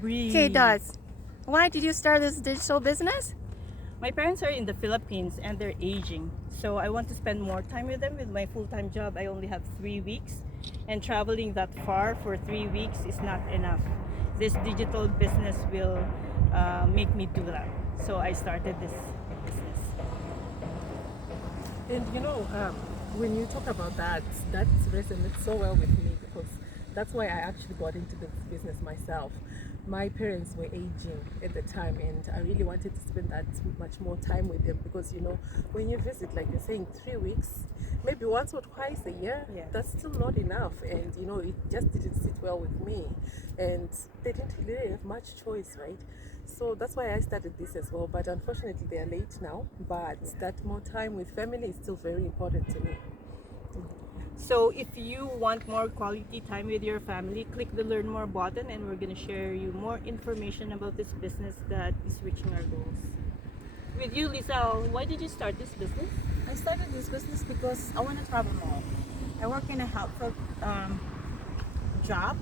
Breathe. Okay, Dots. Why did you start this digital business? My parents are in the Philippines and they're aging. So I want to spend more time with them. With my full-time job, I only have 3 weeks. And traveling that far for 3 weeks is not enough. This digital business will make me do that. So I started this business. And when you talk about that, that resonates so well with me because that's why I actually got into this business myself. My parents were aging at the time, and I really wanted to spend that much more time with them because when you visit, like you're saying, 3 weeks, maybe once or twice a year, Yeah. that's still not enough. And it just didn't sit well with me, and they didn't really have much choice, right? So that's why I started this as well. But unfortunately, they are late now. But that more time with family is still very important to me. So if you want more quality time with your family, click the learn more button and we're going to share you more information about this business that is reaching our goals. With you, Lizelle, why did you start this business? I started this business because I want to travel more. I work in a healthcare job,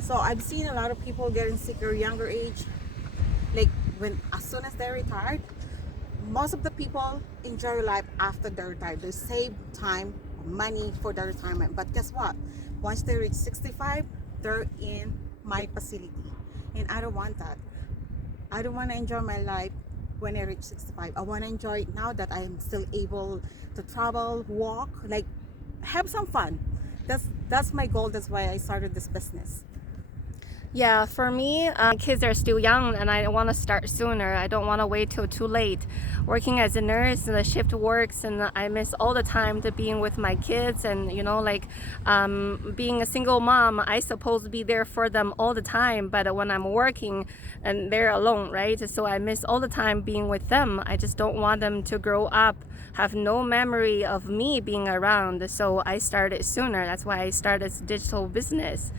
so I've seen a lot of people getting sicker younger age. Like as soon as they're retired, most of the people enjoy life after they retire. They save time, money for their retirement. But guess what? Once they reach 65, they're in my facility, and I don't want that. I don't want to enjoy my life when I reach 65. I want to enjoy it now that I'm still able to travel, walk, like have some fun. That's my goal. That's why I started this business. Yeah, for me, kids are still young and I want to start sooner. I don't want to wait till too late. Working as a nurse, the shift works and I miss all the time to being with my kids and, being a single mom, I supposed to be there for them all the time. But when I'm working and they're alone, right? So I miss all the time being with them. I just don't want them to grow up, have no memory of me being around. So I started sooner. That's why I started this digital business.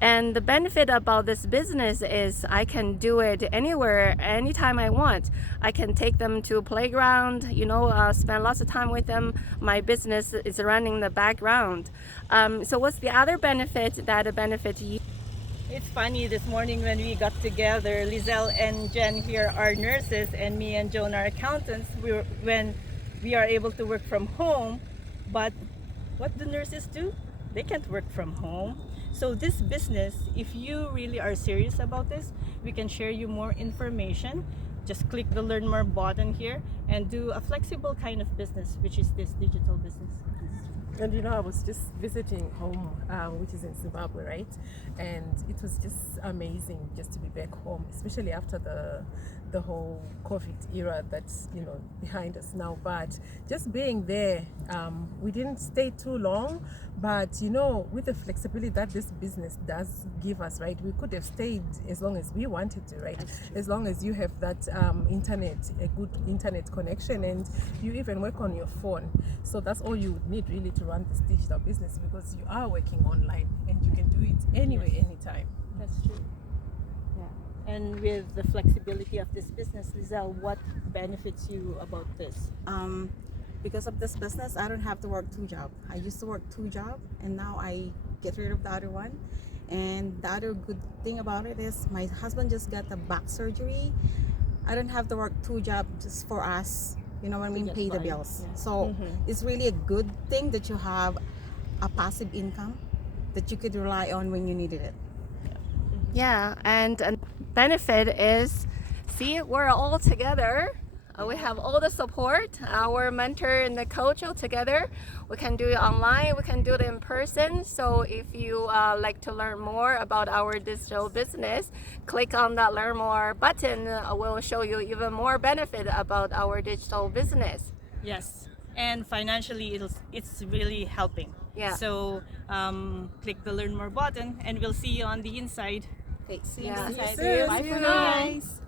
And the benefit about this business is I can do it anywhere, anytime I want. I can take them to a playground, spend lots of time with them. My business is running the background. So what's the other benefit that benefits you? It's funny, this morning when we got together, Lizelle and Jen here are nurses and me and Joan are accountants. When we are able to work from home, but what do nurses do? They can't work from home. So this business, if you really are serious about this, we can share you more information. Just click the learn more button here and do a flexible kind of business, which is this digital business. And I was just visiting home, which is in Zimbabwe, right? And it was just amazing just to be back home, especially after the whole COVID era that's behind us now. But just being there, we didn't stay too long. But with the flexibility that this business does give us, right? We could have stayed as long as we wanted to, right? As long as you have that internet, a good internet connection, and you even work on your phone. So that's all you would need really to run this digital business because you are working online and you can do it anywhere, anytime. That's true. Yeah. And with the flexibility of this business, Lizelle, what benefits you about this? Because of this business, I don't have to work 2 jobs. I used to work 2 jobs, and now I get rid of the other one. And the other good thing about it is my husband just got a back surgery. I don't have to work 2 jobs just for us, get pay the by. bills. Yeah. So it's really a good thing that you have a passive income that you could rely on when you needed it. Yeah, and a benefit is, see, we're all together. We have all the support, our mentor and the coach all together. We can do it online, we can do it in person. So if you like to learn more about our digital business, click on that learn more button. We'll show you even more benefit about our digital business. Yes, and financially it's really helping. Yeah. So click the learn more button and we'll see you on the inside. Okay, see you Yeah. inside. See you Bye soon. for now, guys.